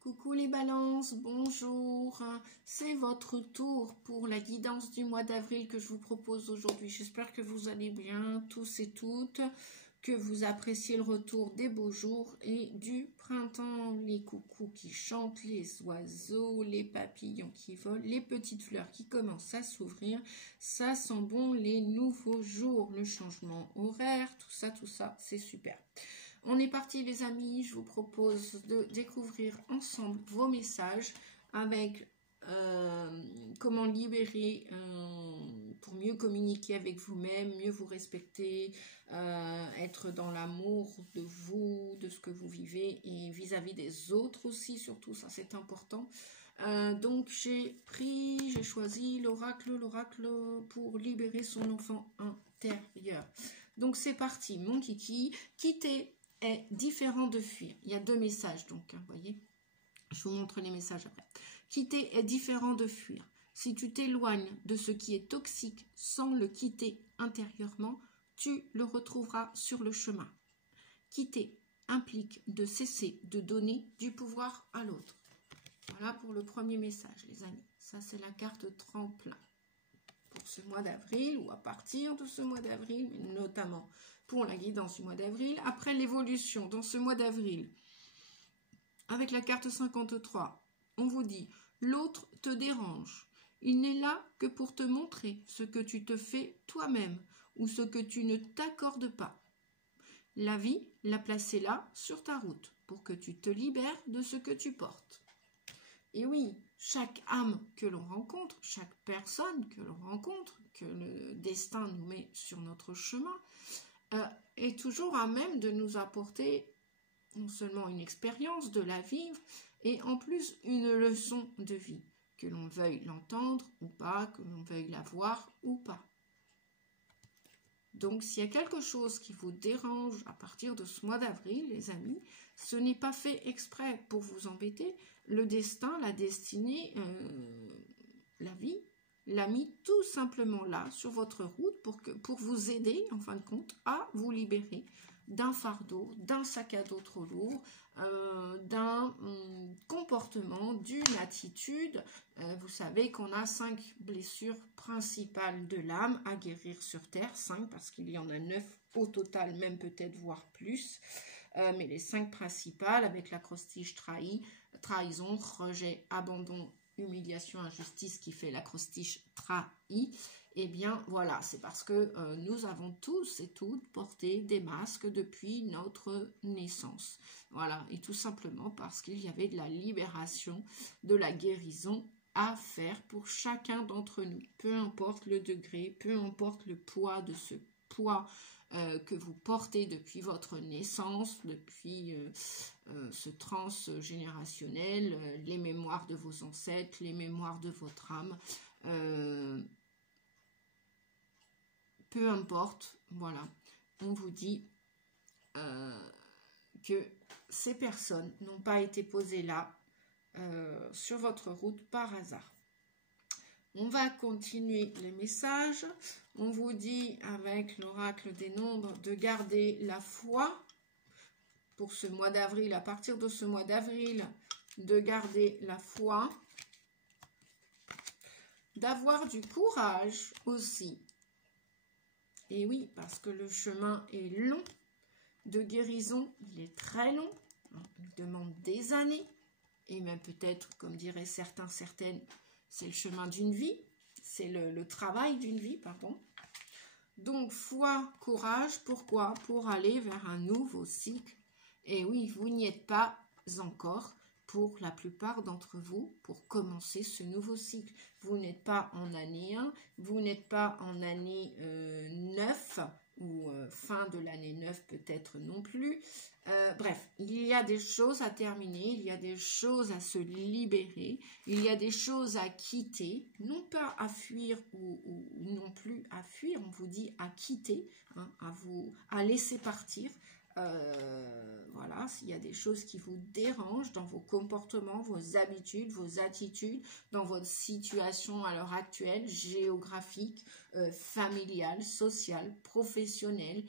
Coucou les balances, bonjour, c'est votre tour pour la guidance du mois d'avril que je vous propose aujourd'hui. J'espère que vous allez bien tous et toutes, que vous appréciez le retour des beaux jours et du printemps, les coucous qui chantent, les oiseaux, les papillons qui volent, les petites fleurs qui commencent à s'ouvrir. Ça sent bon les nouveaux jours, le changement horaire, tout ça, c'est super. On est parti les amis, je vous propose de découvrir ensemble vos messages avec comment libérer pour mieux communiquer avec vous-même, mieux vous respecter, être dans l'amour de vous, de ce que vous vivez et vis-à-vis des autres aussi, surtout ça c'est important. Donc j'ai choisi l'oracle pour libérer son enfant intérieur. Donc c'est parti, mon kiki, quitter est différent de fuir. Il y a deux messages donc, vous voyez. Je vous montre les messages après. Quitter est différent de fuir. Si tu t'éloignes de ce qui est toxique sans le quitter intérieurement, tu le retrouveras sur le chemin. Quitter implique de cesser de donner du pouvoir à l'autre. Voilà pour le premier message, les amis. Ça, c'est la carte tremplin pour ce mois d'avril ou à partir de ce mois d'avril, mais notamment pour la guidance du mois d'avril. Après l'évolution dans ce mois d'avril, avec la carte 53, on vous dit « L'autre te dérange. Il n'est là que pour te montrer ce que tu te fais toi-même ou ce que tu ne t'accordes pas. La vie l'a placé là, sur ta route, pour que tu te libères de ce que tu portes. » Et oui, chaque âme que l'on rencontre, chaque personne que l'on rencontre, que le destin nous met sur notre chemin, est toujours à même de nous apporter non seulement une expérience de la vivre, et en plus une leçon de vie, que l'on veuille l'entendre ou pas, que l'on veuille la voir ou pas. Donc s'il y a quelque chose qui vous dérange à partir de ce mois d'avril, les amis, ce n'est pas fait exprès pour vous embêter. Le destin, la destinée, la vie, l'a mis tout simplement là, sur votre route, pour vous aider, en fin de compte, à vous libérer d'un fardeau, d'un sac à dos trop lourd, d'un comportement, d'une attitude. Vous savez qu'on a 5 blessures principales de l'âme à guérir sur Terre, 5 parce qu'il y en a 9 au total, même peut-être voire plus. Mais les 5 principales avec l'acrostiche trahison, rejet, abandon, humiliation, injustice qui fait l'acrostiche trahi, eh bien voilà, c'est parce que nous avons tous et toutes porté des masques depuis notre naissance. Voilà, et tout simplement parce qu'il y avait de la libération, de la guérison à faire pour chacun d'entre nous. Peu importe le degré, peu importe le poids de ce poids que vous portez depuis votre naissance, depuis ce transgénérationnel, les mémoires de vos ancêtres, les mémoires de votre âme, peu importe, voilà, on vous dit que ces personnes n'ont pas été posées là sur votre route par hasard. On va continuer les messages. On vous dit avec l'oracle des nombres de garder la foi pour ce mois d'avril. À partir de ce mois d'avril, de garder la foi, d'avoir du courage aussi. Et oui, parce que le chemin est long de guérison, il est très long, il demande des années, et même peut-être, comme diraient certains, certaines, c'est le chemin d'une vie, c'est le travail d'une vie, pardon. Donc, foi, courage, pourquoi? Pour aller vers un nouveau cycle. Et oui, vous n'y êtes pas encore pour la plupart d'entre vous pour commencer ce nouveau cycle. Vous n'êtes pas en année 1, vous n'êtes pas en année 9, ou fin de l'année 9 peut-être non plus. Bref, il y a des choses à terminer, il y a des choses à se libérer, il y a des choses à quitter, non pas à fuir ou non plus à fuir, on vous dit à quitter, hein, à laisser partir. Voilà, s'il y a des choses qui vous dérangent dans vos comportements, vos habitudes, vos attitudes, dans votre situation à l'heure actuelle, géographique, familiale, sociale, professionnelle,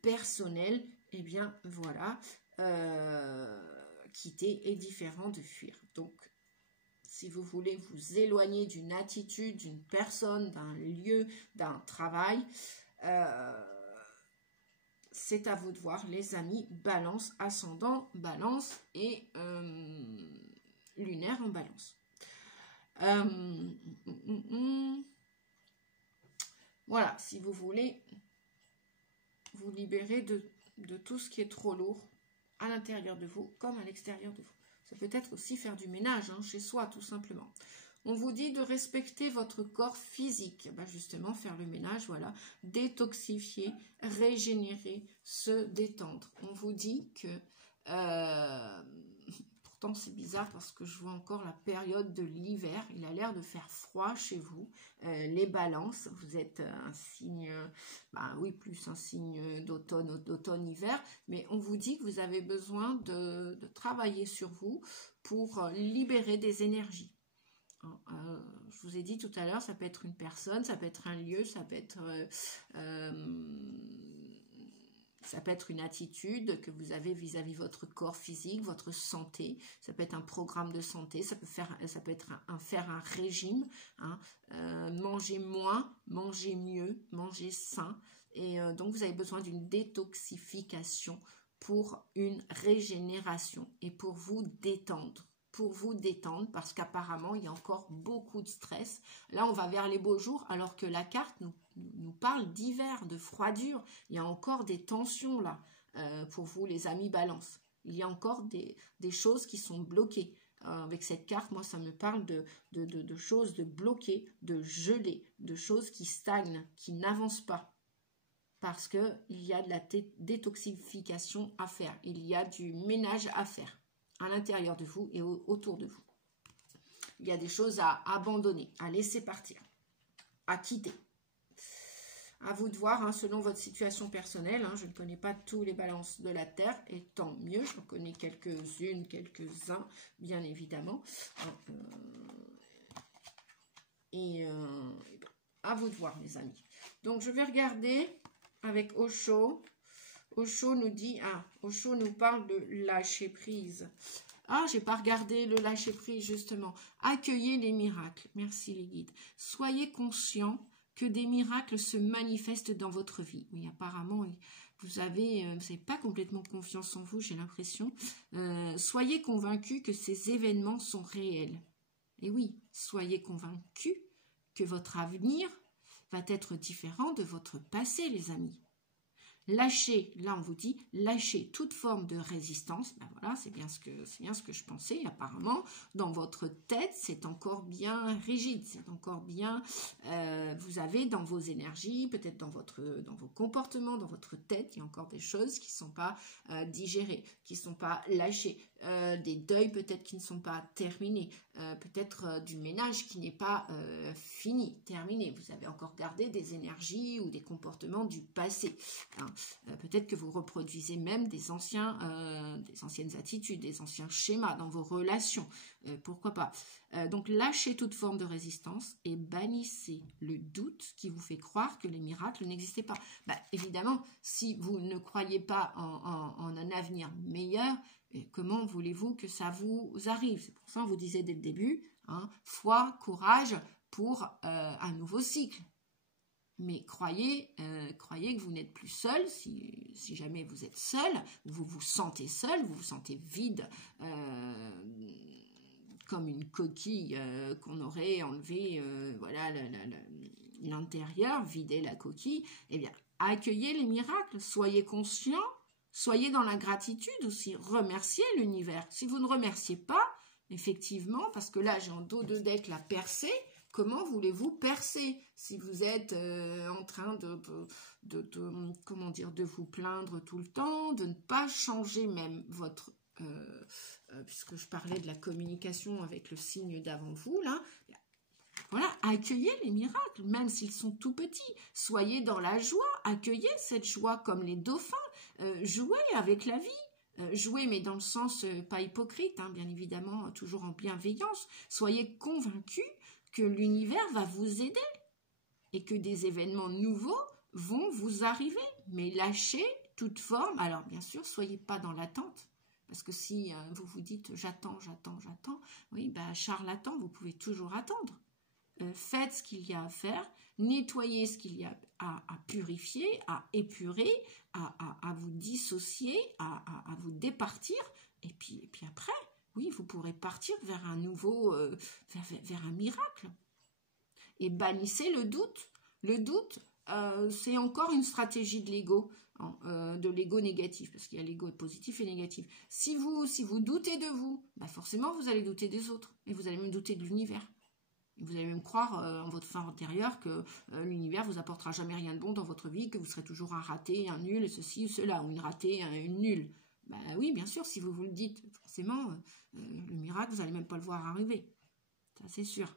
personnelle, eh bien voilà, quitter est différent de fuir. Donc, si vous voulez vous éloigner d'une attitude, d'une personne, d'un lieu, d'un travail, c'est à vous de voir, les amis. Balance, ascendant, balance et lunaire en balance. Voilà, si vous voulez vous libérer de tout ce qui est trop lourd à l'intérieur de vous comme à l'extérieur de vous. Ça peut être aussi faire du ménage chez soi, tout simplement. On vous dit de respecter votre corps physique. Ben justement, faire le ménage, voilà. Détoxifier, régénérer, se détendre. On vous dit que... pourtant, c'est bizarre parce que je vois encore la période de l'hiver. Il a l'air de faire froid chez vous. Les balances, vous êtes un signe... oui, plus un signe d'automne-hiver. Mais on vous dit que vous avez besoin de travailler sur vous pour libérer des énergies. Je vous ai dit tout à l'heure, ça peut être une personne, ça peut être un lieu, ça peut être une attitude que vous avez vis-à-vis votre corps physique, votre santé. Ça peut être un programme de santé, ça peut être faire un régime, manger moins, manger mieux, manger sain. Et donc vous avez besoin d'une détoxification pour une régénération et pour vous détendre. Parce qu'apparemment, il y a encore beaucoup de stress. Là, on va vers les beaux jours, alors que la carte nous parle d'hiver, de froidure. Il y a encore des tensions, là, pour vous, les amis balance. Il y a encore des choses qui sont bloquées. Avec cette carte, moi, ça me parle de choses de bloquées, de gelées, de choses qui stagnent, qui n'avancent pas. Parce qu'il y a de la détoxification à faire. Il y a du ménage à faire à l'intérieur de vous et autour de vous. Il y a des choses à abandonner, à laisser partir, à quitter. À vous de voir, selon votre situation personnelle. Je ne connais pas tous les balances de la Terre, et tant mieux. Je connais quelques-unes, quelques-uns, bien évidemment. À vous de voir, mes amis. Donc, je vais regarder avec Osho. Osho nous dit, Osho nous parle de lâcher prise. J'ai pas regardé le lâcher prise, justement. Accueillez les miracles. Merci les guides. Soyez conscients que des miracles se manifestent dans votre vie. Oui, apparemment, vous n'avez pas complètement confiance en vous, j'ai l'impression. Soyez convaincus que ces événements sont réels. Et oui, soyez convaincus que votre avenir va être différent de votre passé, les amis. Lâchez, là on vous dit, lâchez toute forme de résistance. Voilà, c'est bien ce que je pensais. Apparemment, dans votre tête, c'est encore bien rigide, c'est encore bien. Vous avez dans vos énergies, peut-être dans vos comportements, dans votre tête, il y a encore des choses qui ne sont pas digérées, qui ne sont pas lâchées, des deuils peut-être qui ne sont pas terminés, peut-être du ménage qui n'est pas fini, terminé. Vous avez encore gardé des énergies ou des comportements du passé. Peut-être que vous reproduisez même des anciennes attitudes, des anciens schémas dans vos relations. Pourquoi pas. Donc lâchez toute forme de résistance et bannissez le doute qui vous fait croire que les miracles n'existaient pas. Évidemment, si vous ne croyez pas en un avenir meilleur, comment voulez-vous que ça vous arrive? C'est pour ça qu'on vous disait dès le début, foi, courage pour un nouveau cycle. Mais croyez que vous n'êtes plus seul, si jamais vous êtes seul, vous vous sentez seul, vous vous sentez vide, comme une coquille qu'on aurait enlevé, l'intérieur, vider la coquille. Eh bien, accueillez les miracles, soyez conscients, soyez dans la gratitude aussi, remerciez l'univers. Si vous ne remerciez pas, effectivement, parce que là j'ai en dos de deck la percée. Comment voulez-vous percer si vous êtes en train de vous plaindre tout le temps, de ne pas changer même votre... puisque je parlais de la communication avec le signe d'avant vous, là, voilà, accueillez les miracles, même s'ils sont tout petits. Soyez dans la joie, accueillez cette joie comme les dauphins, jouez avec la vie. Jouer, mais dans le sens pas hypocrite, bien évidemment, toujours en bienveillance. Soyez convaincus que l'univers va vous aider et que des événements nouveaux vont vous arriver. Mais lâchez toute forme. Alors, bien sûr, soyez pas dans l'attente. Parce que si vous vous dites j'attends, oui, bah, charlatan, vous pouvez toujours attendre. Faites ce qu'il y a à faire, nettoyez ce qu'il y a à purifier, à épurer, à vous dissocier, à vous départir, et puis après, oui, vous pourrez partir vers un nouveau, vers un miracle. Et bannissez le doute. Le doute, c'est encore une stratégie de l'ego, de l'ego négatif, parce qu'il y a l'ego positif et négatif. Si vous doutez de vous, bah forcément vous allez douter des autres, et vous allez même douter de l'univers. Vous allez même croire en votre fin intérieure que l'univers vous apportera jamais rien de bon dans votre vie, que vous serez toujours un raté, un nul, ceci ou cela, ou une ratée, une nulle. Bah oui, bien sûr, si vous vous le dites, forcément, le miracle, vous n'allez même pas le voir arriver. Ça, c'est sûr.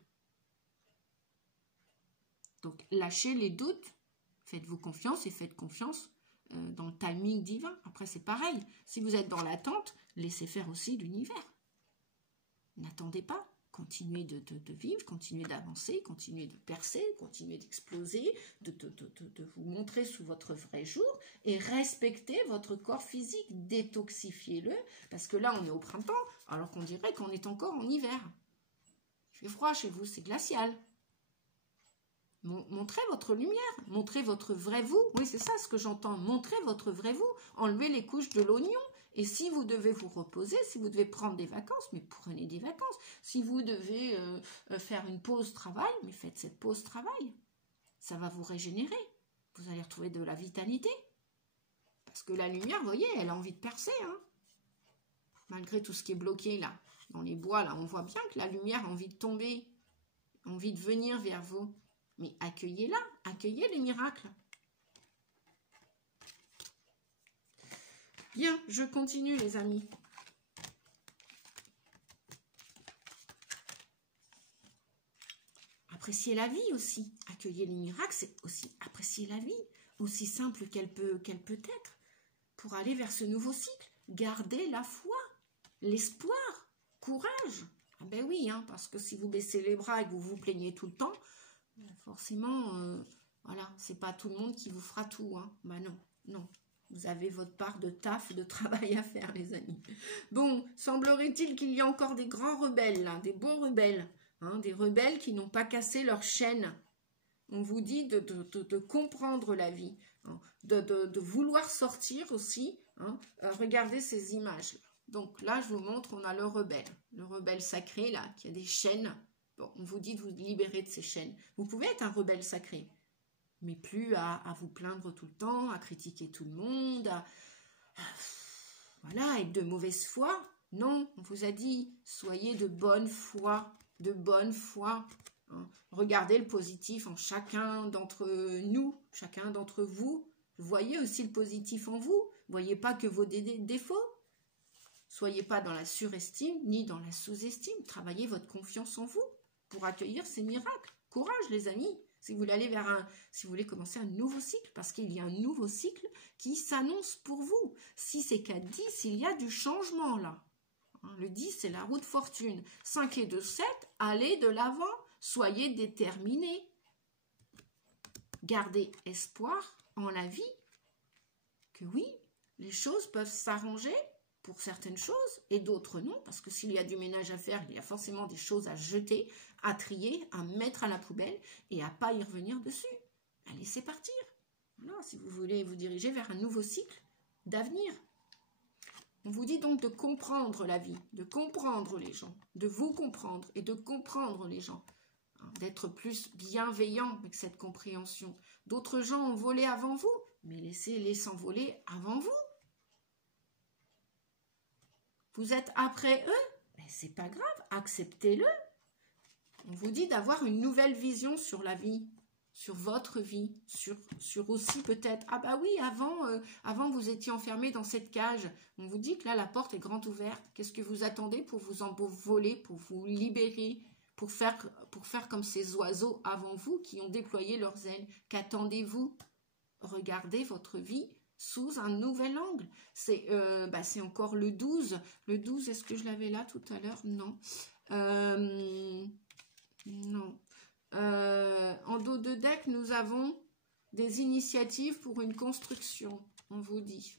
Donc, lâchez les doutes, faites-vous confiance et faites confiance dans le timing divin. Après, c'est pareil. Si vous êtes dans l'attente, laissez faire aussi l'univers. N'attendez pas. Continuez de vivre, continuez d'avancer, continuez de percer, continuez d'exploser, de vous montrer sous votre vrai jour et respectez votre corps physique, détoxifiez-le, parce que là on est au printemps, alors qu'on dirait qu'on est encore en hiver. Il fait froid chez vous, c'est glacial. Montrez votre lumière, montrez votre vrai vous, oui c'est ça ce que j'entends, montrez votre vrai vous, enlevez les couches de l'oignon. Et si vous devez vous reposer, si vous devez prendre des vacances, mais prenez des vacances. Si vous devez faire une pause travail, mais faites cette pause travail. Ça va vous régénérer. Vous allez retrouver de la vitalité. Parce que la lumière, vous voyez, elle a envie de percer. Hein. Malgré tout ce qui est bloqué là, dans les bois, là, on voit bien que la lumière a envie de tomber, a envie de venir vers vous. Mais accueillez-la, accueillez les miracles. Bien, je continue les amis. Appréciez la vie aussi. Accueillir les miracles, c'est aussi apprécier la vie, aussi simple qu'elle peut être, pour aller vers ce nouveau cycle. Gardez la foi, l'espoir, courage. Ah ben oui, hein, parce que si vous baissez les bras et que vous vous plaignez tout le temps, forcément, voilà, c'est pas tout le monde qui vous fera tout. Hein. Ben non, non. Vous avez votre part de taf, de travail à faire, les amis. Bon, semblerait-il qu'il y a encore des grands rebelles, là, des beaux rebelles, hein, des rebelles qui n'ont pas cassé leur chaîne. On vous dit de comprendre la vie, hein, de vouloir sortir aussi. Hein, regardez ces images. Donc là, je vous montre, on a le rebelle sacré, là, qui a des chaînes. Bon, on vous dit de vous libérer de ces chaînes. Vous pouvez être un rebelle sacré, mais plus à vous plaindre tout le temps, à critiquer tout le monde, voilà, être de mauvaise foi. Non, on vous a dit, soyez de bonne foi, de bonne foi. Hein. Regardez le positif en chacun d'entre nous, chacun d'entre vous. Voyez aussi le positif en vous. Voyez pas que vos défauts. Soyez pas dans la surestime ni dans la sous-estime. Travaillez votre confiance en vous pour accueillir ces miracles. Courage les amis. Si vous voulez aller si vous voulez commencer un nouveau cycle, parce qu'il y a un nouveau cycle qui s'annonce pour vous. Si c'est qu'à 10, il y a du changement là. Le 10, c'est la roue de fortune. 5 et 2, 7, allez de l'avant, soyez déterminés. Gardez espoir en la vie, que oui, les choses peuvent s'arranger pour certaines choses et d'autres non, parce que s'il y a du ménage à faire, il y a forcément des choses à jeter, à trier, à mettre à la poubelle et à pas y revenir dessus. À laisser partir. Voilà, si vous voulez vous diriger vers un nouveau cycle d'avenir. On vous dit donc de comprendre la vie, de comprendre les gens, de vous comprendre et de comprendre les gens, hein, d'être plus bienveillant avec cette compréhension. D'autres gens ont volé avant vous, mais laissez-les s'envoler avant vous. Vous êtes après eux, mais c'est pas grave, acceptez-le. On vous dit d'avoir une nouvelle vision sur la vie, sur votre vie, sur aussi peut-être, ah bah oui, avant vous étiez enfermé dans cette cage. On vous dit que là, la porte est grande ouverte. Qu'est-ce que vous attendez pour vous envoler, pour vous libérer, pour faire comme ces oiseaux avant vous qui ont déployé leurs ailes? Qu'attendez-vous? Regardez votre vie sous un nouvel angle. C'est encore le 12. Le 12, est-ce que je l'avais là tout à l'heure? Non. Non. En dos de deck, nous avons des initiatives pour une construction, on vous dit.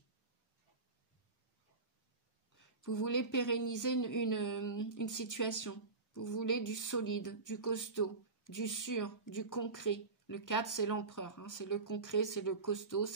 Vous voulez pérenniser une situation. Vous voulez du solide, du costaud, du sûr, du concret. Le 4, c'est l'empereur. Hein, c'est le concret, c'est le costaud.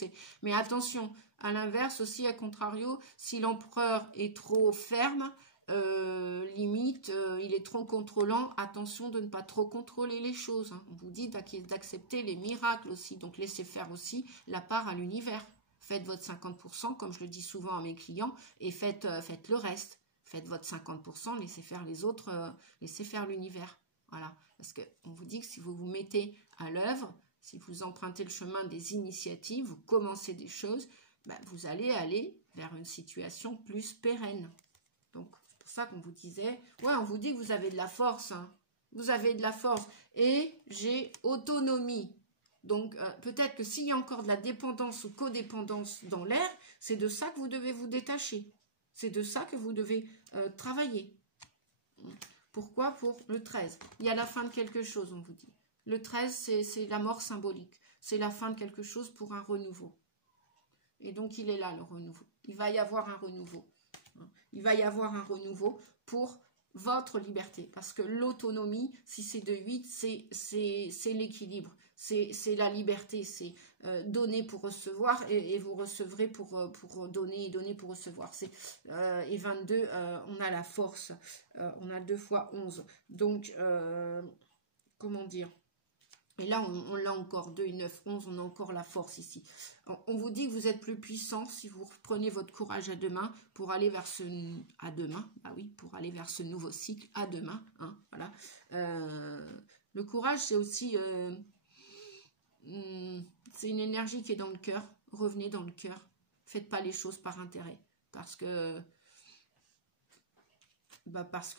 Mais attention, à l'inverse aussi, à contrario, si l'empereur est trop ferme, limite, il est trop contrôlant, attention de ne pas trop contrôler les choses. Hein. On vous dit d'accepter les miracles aussi. Donc, laissez faire aussi la part à l'univers. Faites votre 50%, comme je le dis souvent à mes clients, et faites le reste. Faites votre 50%, laissez faire les autres, laissez faire l'univers. Voilà. Parce qu'on vous dit que si vous vous mettez à l'œuvre, si vous empruntez le chemin des initiatives, vous commencez des choses, ben, vous allez aller vers une situation plus pérenne. Donc, c'est pour ça qu'on vous disait, ouais, on vous dit que vous avez de la force. Hein. Vous avez de la force. Et j'ai autonomie. Donc, peut-être que s'il y a encore de la dépendance ou codépendance dans l'air, c'est de ça que vous devez vous détacher. C'est de ça que vous devez travailler. Pourquoi? Pour le 13. Il y a la fin de quelque chose, on vous dit. Le 13, c'est la mort symbolique. C'est la fin de quelque chose pour un renouveau. Et donc, il est là, le renouveau. Il va y avoir un renouveau. Il va y avoir un renouveau pour votre liberté. Parce que l'autonomie, si c'est de 8, c'est l'équilibre. C'est la liberté, c'est donner pour recevoir et vous recevrez pour donner et donner pour recevoir. Et 22, on a la force, on a 2 fois 11. Donc, comment dire? Et là, on l'a encore, 2 et 9, 11, on a encore la force ici. On vous dit que vous êtes plus puissant si vous reprenez votre courage à deux mains pour aller vers ce... À deux mains, bah oui, pour aller vers ce nouveau cycle à deux mains. Hein, voilà. Le courage, c'est aussi... c'est une énergie qui est dans le cœur. Revenez dans le cœur. Faites pas les choses par intérêt. Parce que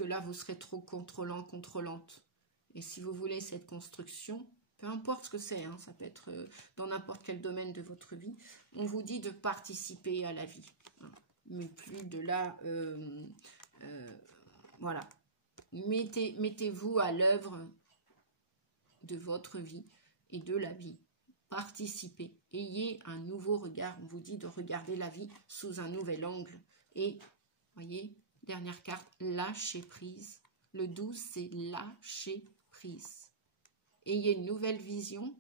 là, vous serez trop contrôlant, contrôlante. Et si vous voulez cette construction... Peu importe ce que c'est, hein, ça peut être dans n'importe quel domaine de votre vie. On vous dit de participer à la vie. Hein, mais plus de là... voilà. Mettez-vous à l'œuvre de votre vie et de la vie. Participez. Ayez un nouveau regard. On vous dit de regarder la vie sous un nouvel angle. Et, voyez, dernière carte, lâcher prise. Le 12, c'est lâcher prise. Ayez une nouvelle vision.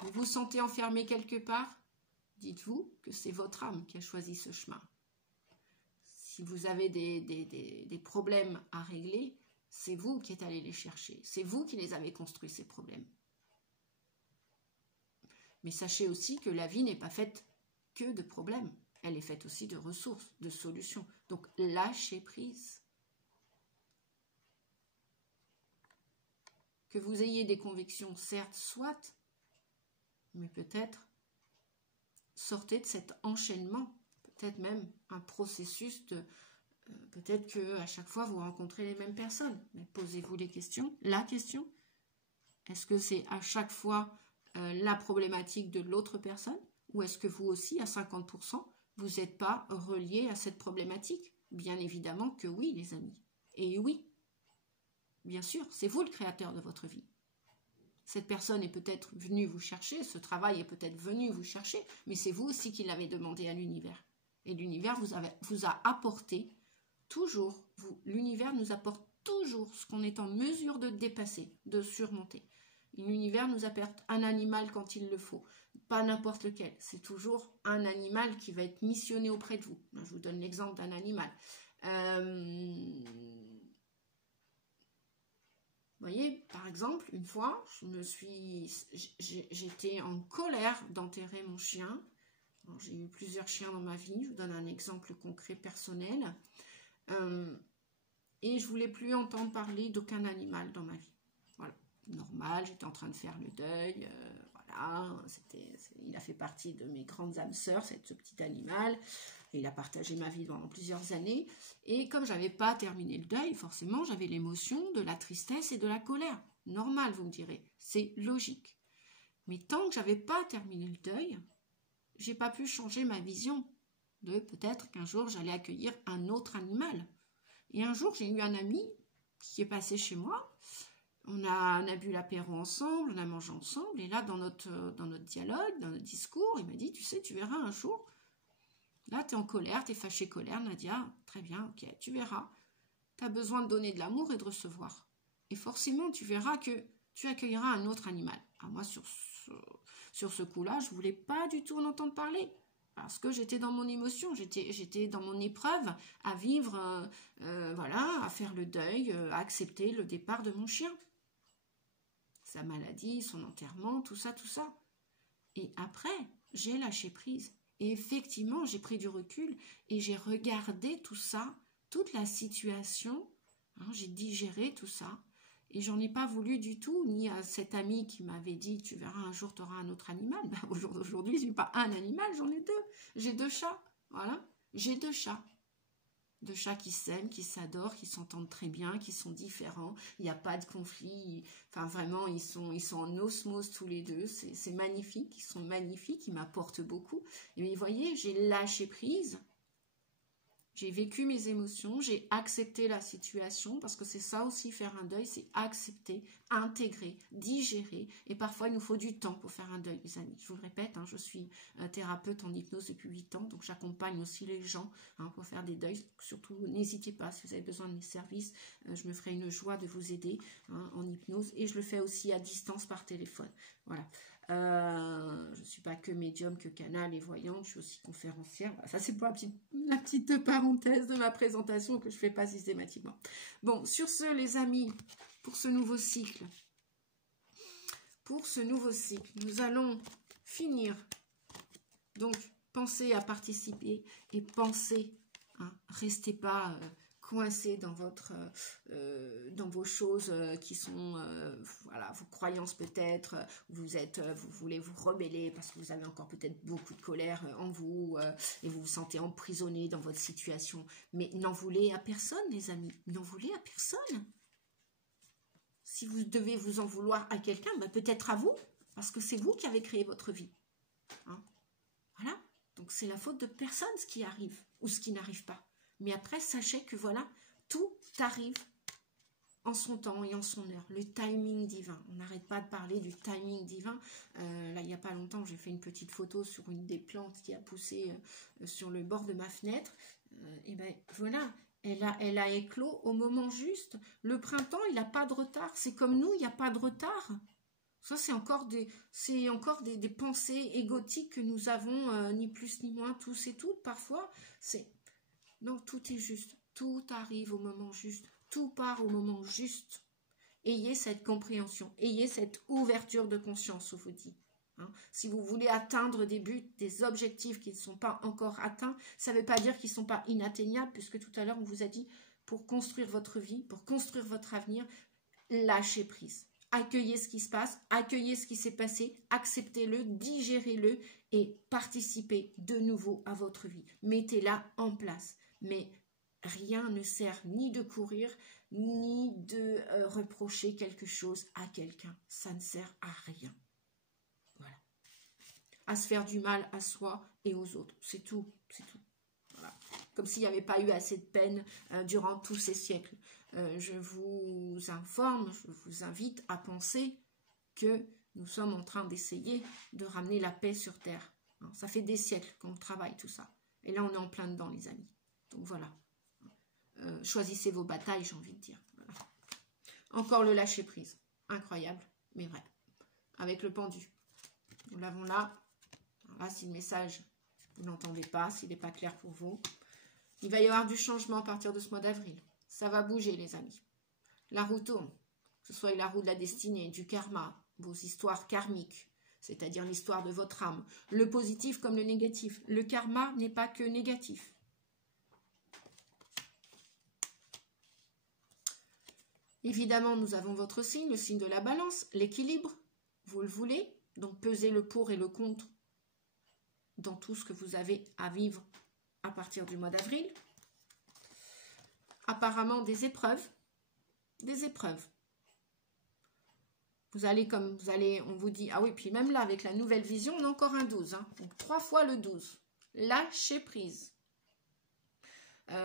Vous vous sentez enfermé quelque part? Dites-vous que c'est votre âme qui a choisi ce chemin. Si vous avez des problèmes à régler, c'est vous qui êtes allé les chercher. C'est vous qui les avez construits, ces problèmes. Mais sachez aussi que la vie n'est pas faite que de problèmes. Elle est faite aussi de ressources, de solutions. Donc, lâchez prise. Que vous ayez des convictions, certes, soit, mais peut-être sortez de cet enchaînement, peut-être même un processus de... peut-être qu'à chaque fois, vous rencontrez les mêmes personnes. Mais posez-vous les questions. La question, est-ce que c'est à chaque fois la problématique de l'autre personne? Ou est-ce que vous aussi, à 50%, vous n'êtes pas relié à cette problématique? Bien évidemment que oui, les amis. Et oui. Bien sûr, c'est vous le créateur de votre vie. Cette personne est peut-être venue vous chercher, ce travail est peut-être venu vous chercher, mais c'est vous aussi qui l'avez demandé à l'univers. Et l'univers vous a apporté toujours, l'univers nous apporte toujours ce qu'on est en mesure de dépasser, de surmonter. L'univers nous apporte un animal quand il le faut, pas n'importe lequel. C'est toujours un animal qui va être missionné auprès de vous. Je vous donne l'exemple d'un animal. Vous voyez, par exemple, une fois, j'étais en colère d'enterrer mon chien. J'ai eu plusieurs chiens dans ma vie. Je vous donne un exemple concret personnel. Et je voulais plus entendre parler d'aucun animal dans ma vie. Voilà, normal, j'étais en train de faire le deuil. Voilà, il a fait partie de mes grandes âmes sœurs, ce petit animal. Et il a partagé ma vie pendant plusieurs années. Et comme je n'avais pas terminé le deuil, forcément, j'avais l'émotion de la tristesse et de la colère. Normal, vous me direz. C'est logique. Mais tant que je n'avais pas terminé le deuil, je n'ai pas pu changer ma vision de peut-être qu'un jour, j'allais accueillir un autre animal. Et un jour, j'ai eu un ami qui est passé chez moi. On a bu l'apéro ensemble, on a mangé ensemble. Et là, dans notre dialogue, dans notre discours, il m'a dit, tu sais, tu verras un jour... Là, tu es en colère, tu es fâché, colère, Nadia. Très bien, ok, tu verras. Tu as besoin de donner de l'amour et de recevoir. Et forcément, tu verras que tu accueilleras un autre animal. Ah, moi, sur ce coup-là, je ne voulais pas du tout en entendre parler. Parce que j'étais dans mon émotion, j'étais dans mon épreuve à vivre, voilà, à faire le deuil, à accepter le départ de mon chien. Sa maladie, son enterrement, tout ça, tout ça. Et après, j'ai lâché prise. Et effectivement, j'ai pris du recul et j'ai regardé tout ça, toute la situation, hein, j'ai digéré tout ça. Et j'en ai pas voulu du tout, ni à cet ami qui m'avait dit, tu verras, un jour, tu auras un autre animal. Ben, au jour d'aujourd'hui, je n'ai pas un animal, j'en ai deux. J'ai 2 chats, voilà. J'ai 2 chats. 2 chats qui s'aiment, qui s'adorent, qui s'entendent très bien, qui sont différents. Il n'y a pas de conflit. Enfin, vraiment, ils sont en osmose tous les deux. C'est magnifique. Ils sont magnifiques. Ils m'apportent beaucoup. Et vous voyez, j'ai lâché prise. J'ai vécu mes émotions, j'ai accepté la situation, parce que c'est ça aussi faire un deuil, c'est accepter, intégrer, digérer. Et parfois, il nous faut du temps pour faire un deuil, les amis. Je vous le répète, hein, je suis thérapeute en hypnose depuis 8 ans, donc j'accompagne aussi les gens pour faire des deuils. Surtout, n'hésitez pas, si vous avez besoin de mes services, je me ferai une joie de vous aider en hypnose. Et je le fais aussi à distance par téléphone. Voilà. Je ne suis pas que médium, que canal et voyante, je suis aussi conférencière. Ça, c'est pour la petite parenthèse de ma présentation que je ne fais pas systématiquement. Bon, sur ce, les amis, pour ce nouveau cycle, nous allons finir. Donc, pensez à participer et pensez, restez pas coincé dans dans vos choses qui sont voilà, vos croyances peut-être, vous voulez vous rebeller parce que vous avez encore peut-être beaucoup de colère en vous et vous vous sentez emprisonné dans votre situation, mais n'en voulez à personne, les amis, n'en voulez à personne. Si vous devez vous en vouloir à quelqu'un, ben peut-être à vous, parce que c'est vous qui avez créé votre vie, voilà, donc c'est la faute de personne ce qui arrive ou ce qui n'arrive pas. Mais après, sachez que voilà, tout arrive en son temps et en son heure. Le timing divin. On n'arrête pas de parler du timing divin. Là, il n'y a pas longtemps, j'ai fait une petite photo sur une des plantes qui a poussé sur le bord de ma fenêtre. Et ben voilà, elle a éclos au moment juste. Le printemps, il n'a pas de retard. C'est comme nous, il n'y a pas de retard. Ça, c'est encore des pensées égotiques que nous avons, ni plus ni moins, tous et toutes, parfois. Non, tout est juste, tout arrive au moment juste, tout part au moment juste. Ayez cette compréhension, ayez cette ouverture de conscience, je vous dis. Si vous voulez atteindre des buts, des objectifs qui ne sont pas encore atteints, ça ne veut pas dire qu'ils ne sont pas inatteignables, puisque tout à l'heure, on vous a dit, pour construire votre vie, pour construire votre avenir, lâchez prise. Accueillez ce qui se passe, accueillez ce qui s'est passé, acceptez-le, digérez-le et participez de nouveau à votre vie. Mettez-la en place. Mais rien ne sert ni de courir, ni de reprocher quelque chose à quelqu'un. Ça ne sert à rien. Voilà. À se faire du mal à soi et aux autres. C'est tout. C'est tout. Voilà. Comme s'il n'y avait pas eu assez de peine durant tous ces siècles. Je vous informe, je vous invite à penser que nous sommes en train d'essayer de ramener la paix sur Terre. Ça fait des siècles qu'on travaille tout ça. Et là, on est en plein dedans, les amis. Donc voilà, choisissez vos batailles, j'ai envie de dire. Voilà. Encore le lâcher prise, incroyable, mais vrai. Avec le pendu, nous l'avons là. Là, si le message, vous n'entendez pas, s'il n'est pas clair pour vous, il va y avoir du changement à partir de ce mois d'avril. Ça va bouger, les amis. La roue tourne, que ce soit la roue de la destinée, du karma, vos histoires karmiques, c'est-à-dire l'histoire de votre âme, le positif comme le négatif. Le karma n'est pas que négatif. Évidemment, nous avons votre signe, le signe de la balance, l'équilibre, vous le voulez, donc pesez le pour et le contre dans tout ce que vous avez à vivre à partir du mois d'avril. Apparemment, des épreuves. Vous allez, on vous dit, ah oui, puis même là, avec la nouvelle vision, on a encore un 12, donc 3 fois le 12. Lâchez prise.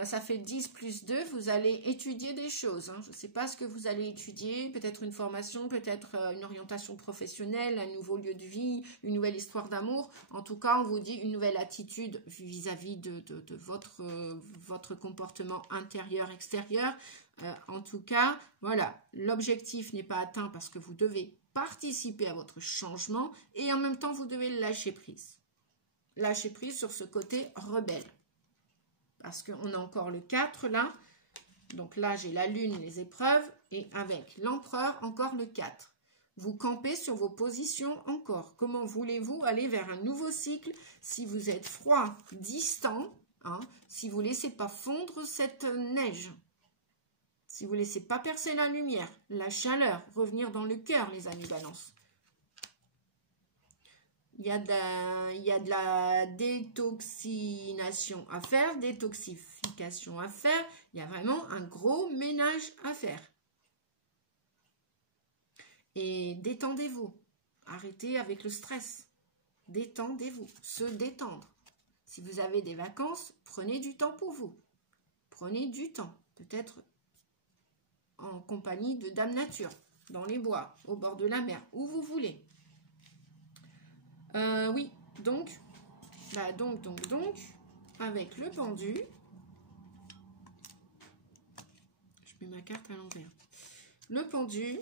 ça fait 10 plus 2, vous allez étudier des choses. Hein. Je ne sais pas ce que vous allez étudier, peut-être une formation, peut-être une orientation professionnelle, un nouveau lieu de vie, une nouvelle histoire d'amour. En tout cas, on vous dit une nouvelle attitude vis-à-vis de votre comportement intérieur, extérieur. En tout cas, voilà, l'objectif n'est pas atteint parce que vous devez participer à votre changement et en même temps, vous devez lâcher prise. Lâcher prise sur ce côté rebelle. Parce qu'on a encore le 4 là. Donc là, j'ai la lune, les épreuves. Et avec l'empereur, encore le 4. Vous campez sur vos positions encore. Comment voulez-vous aller vers un nouveau cycle si vous êtes froid, distant, hein, si vous ne laissez pas fondre cette neige, si vous ne laissez pas percer la lumière, la chaleur, revenir dans le cœur, les amis balance. Il y a de la détoxination à faire, détoxification à faire. Il y a vraiment un gros ménage à faire. Et détendez-vous. Arrêtez avec le stress. Détendez-vous. Se détendre. Si vous avez des vacances, prenez du temps pour vous. Prenez du temps. Peut-être en compagnie de Dame Nature, dans les bois, au bord de la mer, où vous voulez. Oui, donc, avec le pendu, je mets ma carte à l'envers. Le pendu,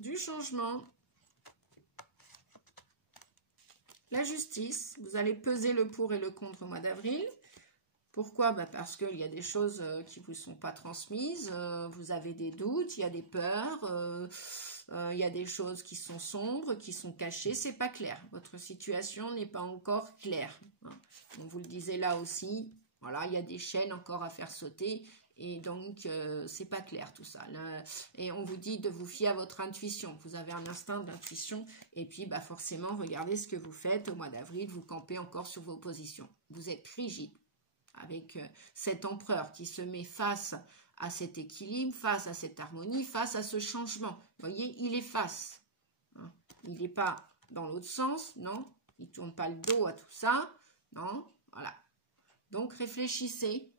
du changement, la justice, vous allez peser le pour et le contre au mois d'avril. Pourquoi? Parce qu'il y a des choses qui ne vous sont pas transmises, vous avez des doutes, il y a des peurs, il y a des choses qui sont sombres, qui sont cachées, c'est pas clair. Votre situation n'est pas encore claire. Hein. On vous le disait là aussi, voilà, il y a des chaînes encore à faire sauter et donc c'est pas clair tout ça. Là, et on vous dit de vous fier à votre intuition. Vous avez un instinct d'intuition et puis forcément, regardez ce que vous faites au mois d'avril, vous campez encore sur vos positions. Vous êtes rigide. Avec cet empereur qui se met face à cet équilibre, face à cette harmonie, face à ce changement. Vous voyez, il est face. Hein. Il n'est pas dans l'autre sens, non. Il ne tourne pas le dos à tout ça, non. Voilà. Donc, réfléchissez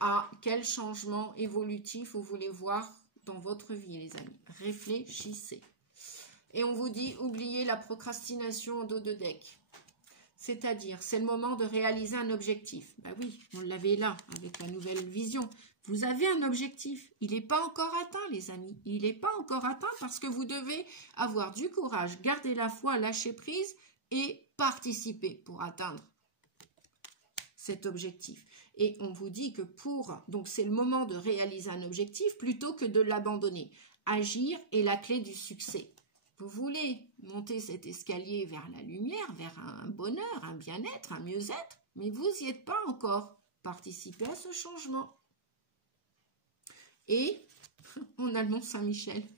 à quel changement évolutif vous voulez voir dans votre vie, les amis. Réfléchissez. Et on vous dit, oubliez la procrastination en dos de deck. C'est-à-dire, c'est le moment de réaliser un objectif. Ben oui, on l'avait là, avec la nouvelle vision. Vous avez un objectif. Il n'est pas encore atteint, les amis. Il n'est pas encore atteint parce que vous devez avoir du courage, garder la foi, lâcher prise et participer pour atteindre cet objectif. Et on vous dit que donc c'est le moment de réaliser un objectif plutôt que de l'abandonner. Agir est la clé du succès. Vous voulez monter cet escalier vers la lumière, vers un bonheur, un bien-être, un mieux-être, mais vous n'y êtes pas encore. Participez à ce changement. Et on a le Mont Saint-Michel.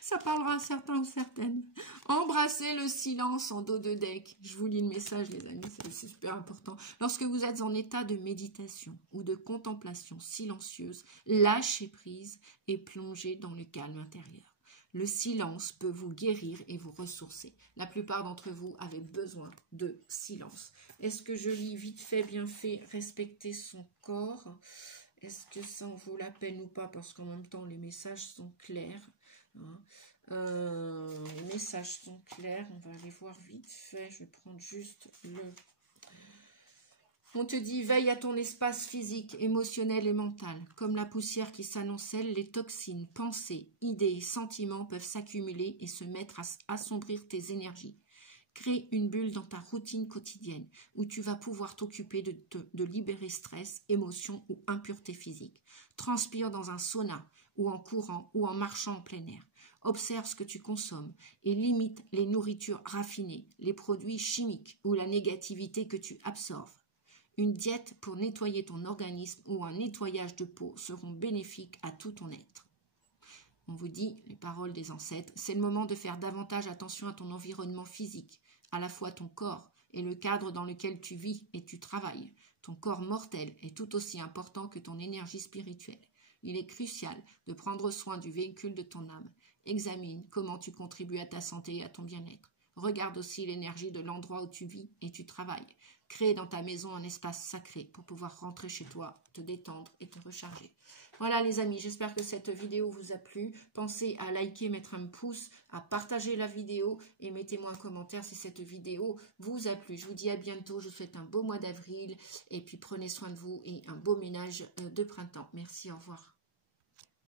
Ça parlera à certains ou certaines. Embrassez le silence en dos de deck. Je vous lis le message, les amis, c'est super important. Lorsque vous êtes en état de méditation ou de contemplation silencieuse, lâchez prise et plongez dans le calme intérieur. Le silence peut vous guérir et vous ressourcer. La plupart d'entre vous avaient besoin de silence. Est-ce que je lis vite fait, bien fait, respecter son corps? Est-ce que ça en vaut la peine ou pas? Parce qu'en même temps, les messages sont clairs. Hein. Les messages sont clairs. On va aller voir vite fait. Je vais prendre juste le... On te dit, veille à ton espace physique, émotionnel et mental. Comme la poussière qui s'anoncelle, les toxines, pensées, idées et sentiments peuvent s'accumuler et se mettre à assombrir tes énergies. Crée une bulle dans ta routine quotidienne où tu vas pouvoir t'occuper de libérer stress, émotions ou impuretés physiques. Transpire dans un sauna ou en courant ou en marchant en plein air. Observe ce que tu consommes et limite les nourritures raffinées, les produits chimiques ou la négativité que tu absorbes. Une diète pour nettoyer ton organisme ou un nettoyage de peau seront bénéfiques à tout ton être. On vous dit, les paroles des ancêtres, c'est le moment de faire davantage attention à ton environnement physique, à la fois ton corps et le cadre dans lequel tu vis et tu travailles. Ton corps mortel est tout aussi important que ton énergie spirituelle. Il est crucial de prendre soin du véhicule de ton âme. Examine comment tu contribues à ta santé et à ton bien-être. Regarde aussi l'énergie de l'endroit où tu vis et tu travailles. créer dans ta maison un espace sacré pour pouvoir rentrer chez toi, te détendre et te recharger. Voilà les amis, j'espère que cette vidéo vous a plu. Pensez à liker, mettre un pouce, à partager la vidéo et mettez-moi un commentaire si cette vidéo vous a plu. Je vous dis à bientôt, je vous souhaite un beau mois d'avril et puis prenez soin de vous et un beau ménage de printemps. Merci, au revoir.